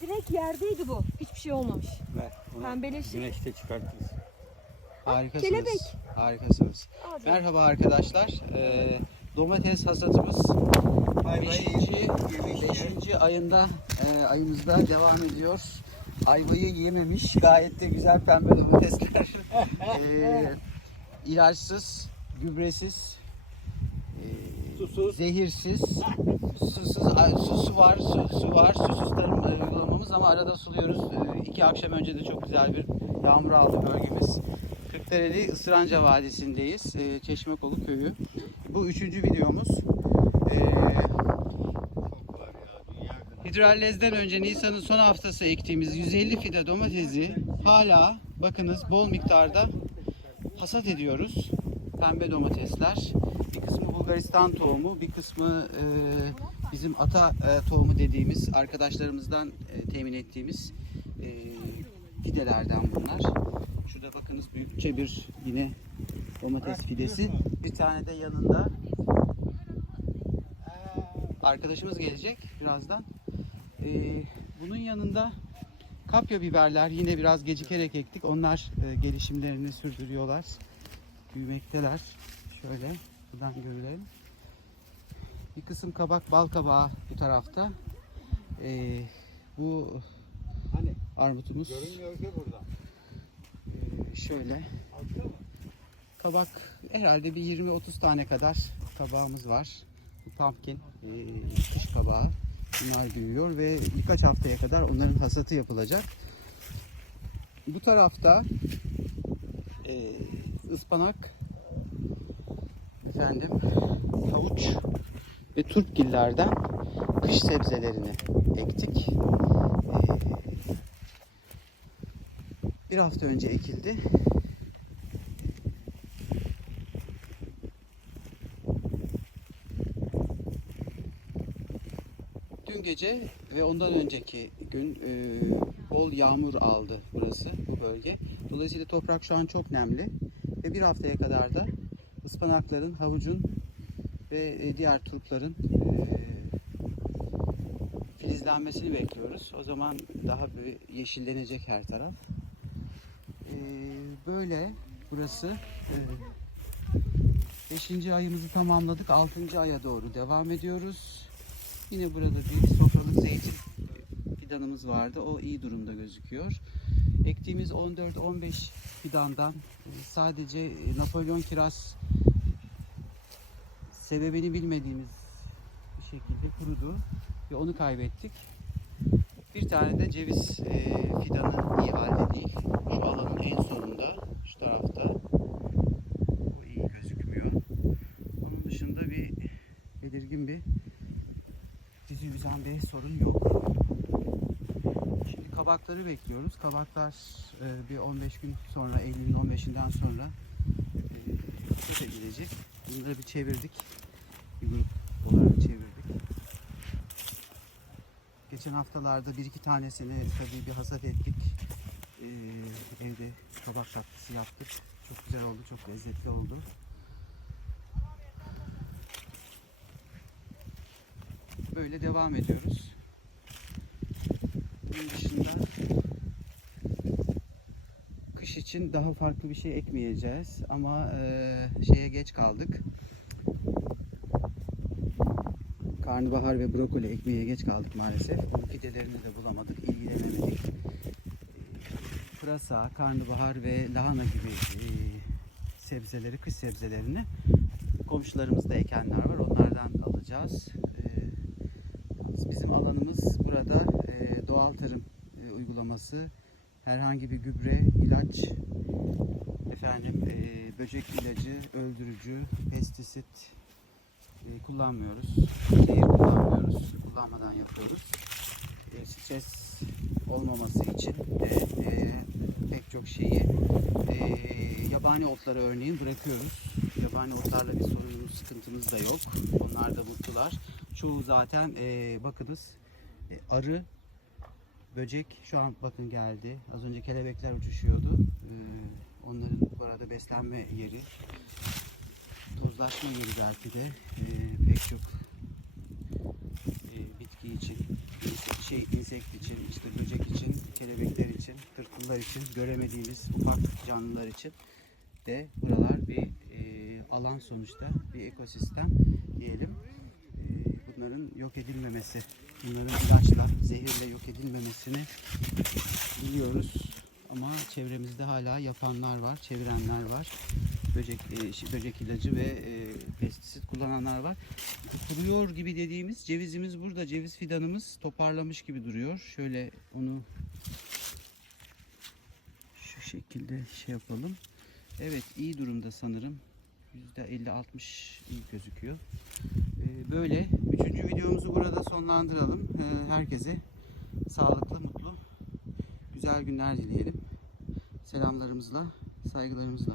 direkt yerdeydi bu. Hiçbir şey olmamış. Ver. Onu Pembeleşik. Güneşte çıkartırız. Harikasınız. kelebek. Harikasınız. Direkt. Merhaba arkadaşlar. Ee, domates hasatımız 5. 5. ayında e, ayımızda devam ediyor. Ayvayı yememiş. Gayet de güzel pembe domatesler. ee, ilaçsız, gübresiz, e, Susuz. zehirsiz, susuz, su, su var, su, su var, susuz tarım uygulamamız ama arada suluyoruz. E, iki akşam önce de çok güzel bir yağmur aldı bölgemiz. Kırklareli Isıranca Vadisi'ndeyiz. E, Çeşmekolu köyü. Bu üçüncü videomuz. E, Hidrallez'den önce Nisan'ın son haftası ektiğimiz 150 fide domatesi hala bakınız bol miktarda hasat ediyoruz. Pembe domatesler. Bir kısmı Bulgaristan tohumu, bir kısmı e, bizim ata e, tohumu dediğimiz arkadaşlarımızdan e, temin ettiğimiz e, fidelerden bunlar. Şurada bakınız büyükçe bir yine domates fidesi. Bir tane de yanında arkadaşımız gelecek birazdan. E, bunun yanında kapya biberler yine biraz gecikerek ektik. Onlar e, gelişimlerini sürdürüyorlar. Büyümekteler. Şöyle buradan görelim. Bir kısım kabak bal kabağı bu tarafta. E, bu Hani armutumuz görünmüyor ki burada. e, şöyle. Kabak herhalde bir 20-30 tane kadar kabağımız var. Bu pumpkin, e, kış kabağı. Bunlar büyüyor ve birkaç haftaya kadar onların hasatı yapılacak. Bu tarafta e, ıspanak, efendim havuç ve turpgillerden kış sebzelerini ektik. E, bir hafta önce ekildi. Dün gece ve ondan önceki gün e, bol yağmur aldı burası, bu bölge. Dolayısıyla toprak şu an çok nemli ve bir haftaya kadar da ıspanakların, havucun ve e, diğer turpların e, filizlenmesini bekliyoruz. O zaman daha bir yeşillenecek her taraf. E, böyle burası. E, beşinci ayımızı tamamladık. Altıncı aya doğru devam ediyoruz. Yine burada bir sofralık zeytin fidanımız vardı. O iyi durumda gözüküyor. Ektiğimiz 14-15 fidandan sadece Napolyon kiraz sebebini bilmediğimiz bir şekilde kurudu ve onu kaybettik. Bir tane de ceviz e, fidanı iyi halde değil. Şu alanın en sonunda, şu tarafta. Bu iyi gözükmüyor. Onun dışında bir belirgin bir bizi üzen bir sorun yok. Şimdi kabakları bekliyoruz. Kabaklar e, bir 15 gün sonra, Eylül'ün 15'inden sonra e, gidecek. Bunları bir çevirdik. Bir grup olarak çevirdik. Geçen haftalarda bir iki tanesini tabii bir hasat ettik. E, evde kabak tatlısı yaptık. Çok güzel oldu, çok lezzetli oldu. Böyle devam ediyoruz. Bunun dışında kış için daha farklı bir şey ekmeyeceğiz ama eee, şeye geç kaldık. Karnabahar ve brokoli ekmeye geç kaldık maalesef. Bu fidelerini de bulamadık, ilgilenemedik. Pırasa, karnabahar ve lahana gibi eee, sebzeleri, kış sebzelerini komşularımızda ekenler var. Onlardan alacağız. Eee, Bizim alanımız burada e, doğal tarım e, uygulaması. Herhangi bir gübre, ilaç, efendim e, böcek ilacı, öldürücü, pestisit e, kullanmıyoruz. Zehir kullanmıyoruz. Kullanmadan yapıyoruz. E, stres olmaması için de e, pek çok şeyi e, yabani otları örneğin bırakıyoruz. Yabani otlarla bir sorunumuz, sıkıntımız da yok. Onlar da mutlular. Çoğu zaten e, bakınız e, arı, böcek şu an bakın geldi. Az önce kelebekler uçuşuyordu. E, onların bu arada beslenme yeri. Tozlaşma yeri belki de e, pek çok e, bitki için, şey insekt için, işte böcek için, kelebekler için, tırtıllar için, göremediğimiz ufak canlılar için de buralar bir alan sonuçta, bir ekosistem diyelim. Bunların yok edilmemesi, bunların ilaçla, zehirle yok edilmemesini biliyoruz. Ama çevremizde hala yapanlar var, çevirenler var. Böcek, e, böcek ilacı ve e, pestisit kullananlar var. Kuruyor gibi dediğimiz cevizimiz burada. Ceviz fidanımız toparlamış gibi duruyor. Şöyle onu şu şekilde şey yapalım. Evet iyi durumda sanırım. %50-60 iyi gözüküyor. Ee, Böyle. Üçüncü videomuzu burada sonlandıralım. Ee, Herkese sağlıklı, mutlu, güzel günler dileyelim. Selamlarımızla, saygılarımızla.